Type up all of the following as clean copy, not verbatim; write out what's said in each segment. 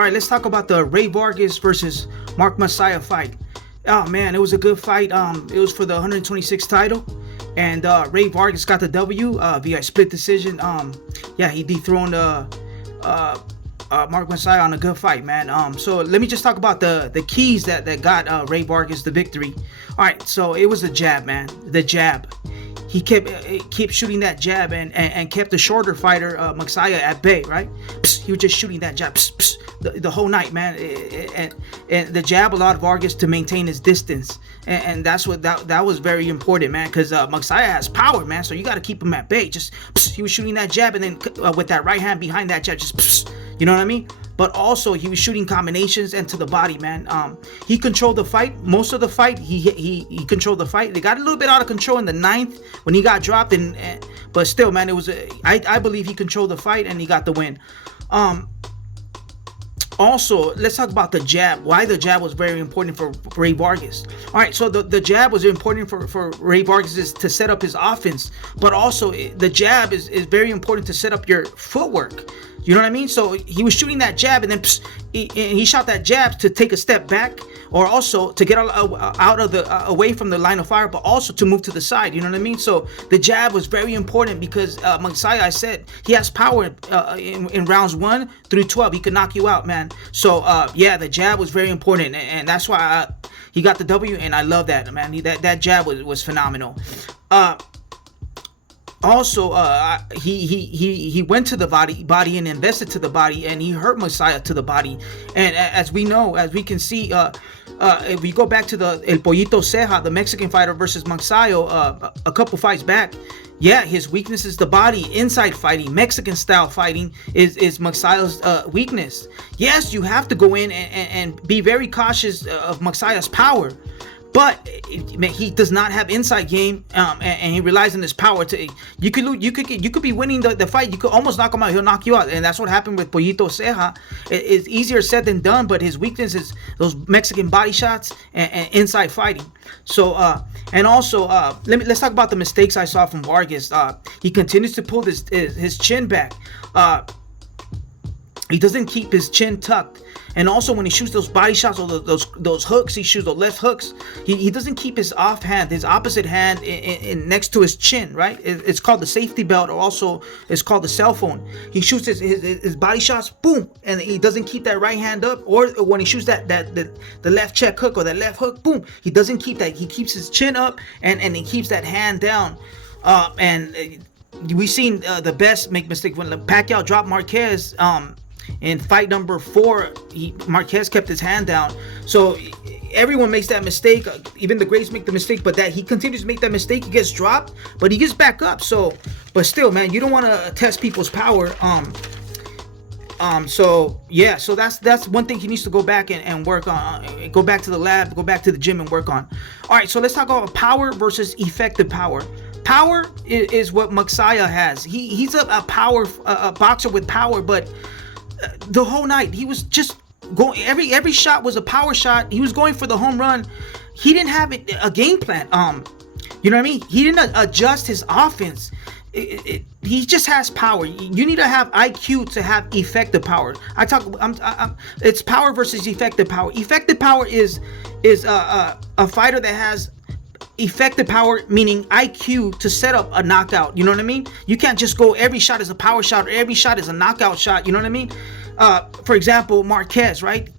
All right, let's talk about the Ray Vargas versus Mark Masagyo fight. Oh man, it was a good fight. It was for the 126 title, and Ray Vargas got the W via split decision. Yeah, he dethroned Mark Masagyo on a good fight, man. So let me just talk about the keys that got Ray Vargas the victory. All right, so it was the jab, man. The jab. He kept shooting that jab and kept the shorter fighter Masagyo at bay, right? Psst, he was just shooting that jab the whole night, man. And the jab allowed Vargas to maintain his distance, and that's what that was very important, man, because Masagyo has power, man. So you got to keep him at bay. Just he was shooting that jab, and then with that right hand behind that jab, just you know what I mean? But also he was shooting combinations and to the body, man. He controlled the fight. Most of the fight, he controlled the fight. They got a little bit out of control in the 9th when he got dropped, but still, man, it was I believe he controlled the fight and he got the win. Also, let's talk about the jab. Why the jab was very important for Ray Vargas. All right, so the jab was important for Ray Vargas is to set up his offense, but also the jab is very important to set up your footwork. You know what I mean? So he was shooting that jab, and then he shot that jab to take a step back, or also to get out of the away from the line of fire, but also to move to the side. You know what I mean? So the jab was very important because Masagyo, I said, he has power in rounds 1 through 12. He could knock you out, man. So yeah, the jab was very important, and that's why he got the W, and I love that, man. That jab was phenomenal. Also, he went to the body and invested to the body, and he hurt Masagyo to the body. And as we know, as we can see, if we go back to the El Pollito Ceja, the Mexican fighter versus Masagyo, a couple fights back, yeah, his weakness is the body. Inside fighting, Mexican style fighting is Masagyo's weakness. Yes, you have to go in and be very cautious of Masagyo's power. But he does not have inside game, and he relies on his power. You could be winning the fight. You could almost knock him out. He'll knock you out, and that's what happened with Pollito Ceja. It's easier said than done, but his weakness is those Mexican body shots and inside fighting. So and also let's talk about the mistakes I saw from Vargas. He continues to pull his chin back. He doesn't keep his chin tucked. And also when he shoots those body shots or those hooks, he shoots those left hooks. He doesn't keep his off hand, his opposite hand in next to his chin, right? It's called the safety belt, or also it's called the cell phone. He shoots his body shots, boom, and he doesn't keep that right hand up. Or when he shoots the left check hook or the left hook, boom, he doesn't keep that. He keeps his chin up and he keeps that hand down. We've seen the best make mistake when Pacquiao dropped Marquez. In fight number 4, Marquez kept his hand down. So everyone makes that mistake. Even the greats make the mistake, but that he continues to make that mistake. He gets dropped, but he gets back up. So, but still, man, you don't want to test people's power. So yeah, so that's one thing he needs to go back and work on. Go back to the lab, go back to the gym and work on. All right, so let's talk about power versus effective power. Power is what Masagyo has. He's a boxer with power, but the whole night he was just going, every shot was a power shot. He was going for the home run. He didn't have a game plan. You know what I mean? He didn't adjust his offense. He just has power. You need to have IQ to have effective power. It's power versus effective power. Effective power is a fighter that has effective power, meaning IQ to set up a knockout. You know what I mean? You can't just go every shot is a power shot or every shot is a knockout shot. You know what I mean? For example, Marquez, right?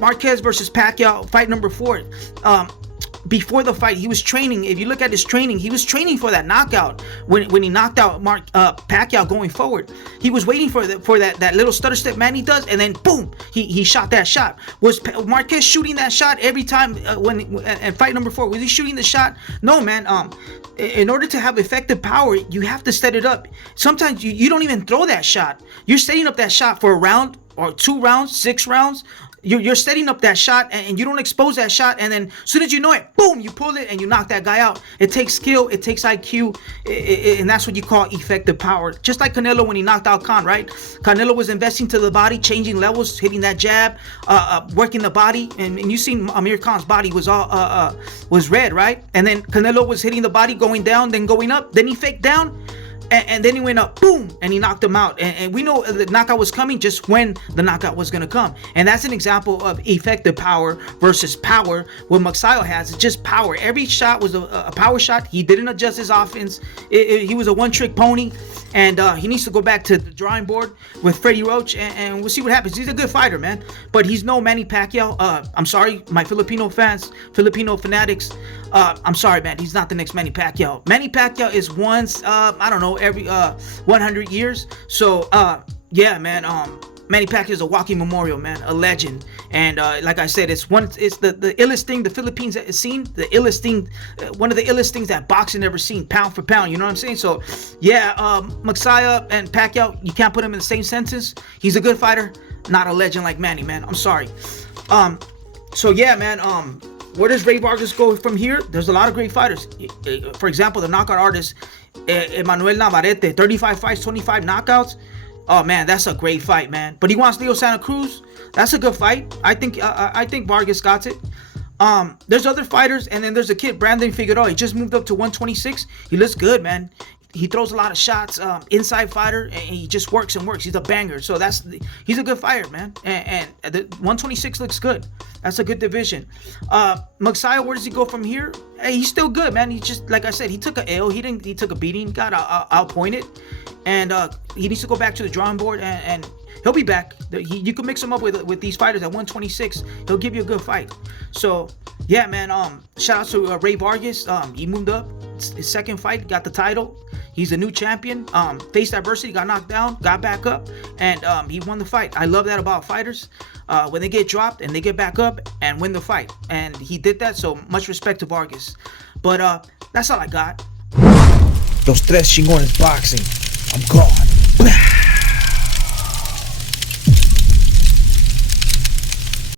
Marquez versus Pacquiao, fight number 4. Before the fight, he was training. If you look at his training, he was training for that knockout. When he knocked out Pacquiao going forward, he was waiting for that little stutter step Manny does, and then boom, he shot that shot. Was Marquez shooting that shot every time and fight number 4? Was he shooting the shot? No, man. In order to have effective power, you have to set it up. Sometimes you don't even throw that shot. You're setting up that shot for a round or 2 rounds, 6 rounds. You're setting up that shot and you don't expose that shot, and then as soon as you know it, boom, you pull it and you knock that guy out. It takes skill, it takes IQ, and that's what you call effective power. Just like Canelo when he knocked out Khan, right? Canelo was investing to the body, changing levels, hitting that jab, working the body, and you seen Amir Khan's body was was red, right? And then Canelo was hitting the body, going down, then going up, then he faked down. and then he went up, boom, and he knocked him out. And we know the knockout was coming just when the knockout was going to come. And that's an example of effective power versus power. What Masagyo has is just power. Every shot was a power shot. He didn't adjust his offense. He was a one-trick pony. And he needs to go back to the drawing board with Freddie Roach, and we'll see what happens. He's a good fighter, man, but he's no Manny Pacquiao. I'm sorry, my Filipino fans, Filipino fanatics. I'm sorry, man. He's not the next Manny Pacquiao. Manny Pacquiao is once, I don't know, every 100 years. So, yeah, man. Manny Pacquiao is a walking memorial, man, a legend. And like I said, it's the illest thing the Philippines has seen, the illest thing, one of the illest things that boxing ever seen, pound for pound. You know what I'm saying? So, yeah, Masagyo and Pacquiao, you can't put them in the same sentence. He's a good fighter, not a legend like Manny, man. I'm sorry. So yeah, man. Where does Rey Vargas go from here? There's a lot of great fighters. For example, the knockout artist Emmanuel Navarrete, 35 fights, 25 knockouts. Oh man, that's a great fight, man. But he wants Leo Santa Cruz. That's a good fight. I think Vargas got it. There's other fighters, and then there's a kid, Brandon Figueroa. He just moved up to 126. He looks good, man. He throws a lot of shots, inside fighter, and he just works and works. He's a banger. So he's a good fighter, man. And the 126 looks good. That's a good division. Masagyo, where does he go from here? Hey, he's still good, man. He just, like I said, he took an L. He took a beating, got outpointed, and he needs to go back to the drawing board, and he'll be back. You can mix him up with these fighters at 126. He'll give you a good fight. So yeah, man. Shout out to Rey Vargas. He moved up. His second fight, got the title. He's a new champion. Faced adversity, got knocked down, got back up, and he won the fight. I love that about fighters. When they get dropped and they get back up and win the fight. And he did that, so much respect to Vargas. But that's all I got. Los Tres Chingones Boxing. I'm gone.